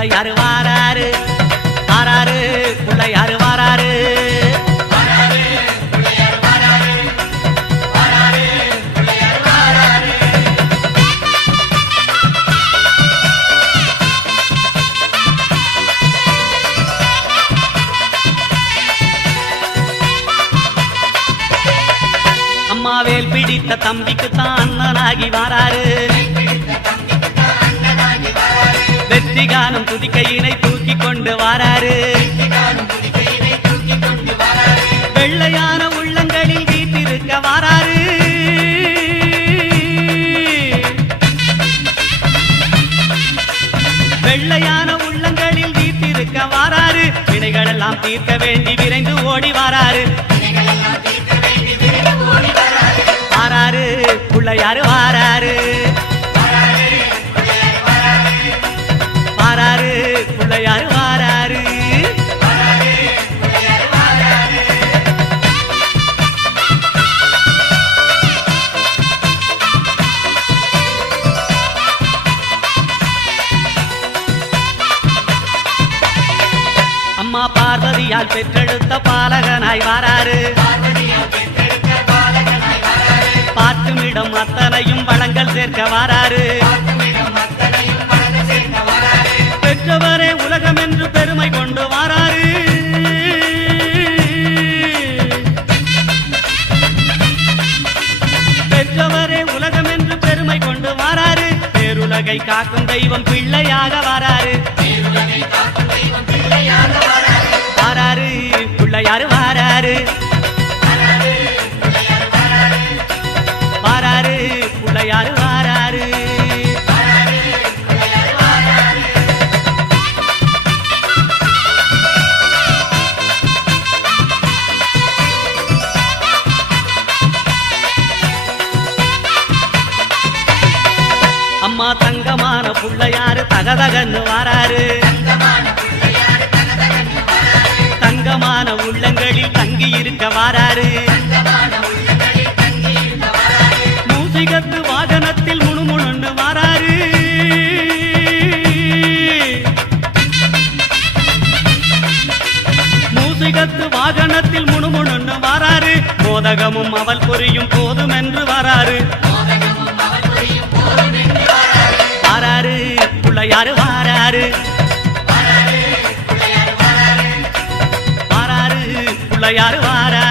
பிள்ளையாரு வாராரு? வாராரு பிள்ளையாரு வாராரு? அம்மாவேல் பிடித்த தம்பிக்கு தான் அண்ணனாகி வாராரு. வெற்றி துதிக்கையினை தூக்கி கொண்டு வாராரு. வெள்ளையான உள்ளங்களில் வீட்டிருக்க வாராரு. வெள்ளையான உள்ளங்களில் வீட்டிருக்க வாராரு. வினைகளெல்லாம் தீர்க்க வேண்டி விரைந்து ஓடி வாராரு. வாராரு பிள்ளையாரு வாராரு. அம்மா பார்வதியால் பெற்றெடுத்த பாலகனாய் வாராரு. பார்க்குமிடம் அத்தனையும் வளங்கள் சேர்க்க வாராரு. உலகை காக்கும் தெய்வம் பிள்ளையாக வராரு. வாராரு. பிள்ளையாரு வாராரு வாராரு. அம்மா தங்கமான புள்ளையாரு தகதகன்னு வாராரு. தங்கமான உள்ளங்களில் தங்கி இருக்க வாராரு. மூசிகத்து வாகனத்தில் முணுமுணுன்னு வாராரு. மூசிகத்து வாகனத்தில் முணுமுணுன்னு வாராரு. மோதகமும் அவள் புரியும் போதும் என்று வாராரு. வாராரு பிள்ளையாரு வாராரு. வாராரு பிள்ளையாரு வாராரு.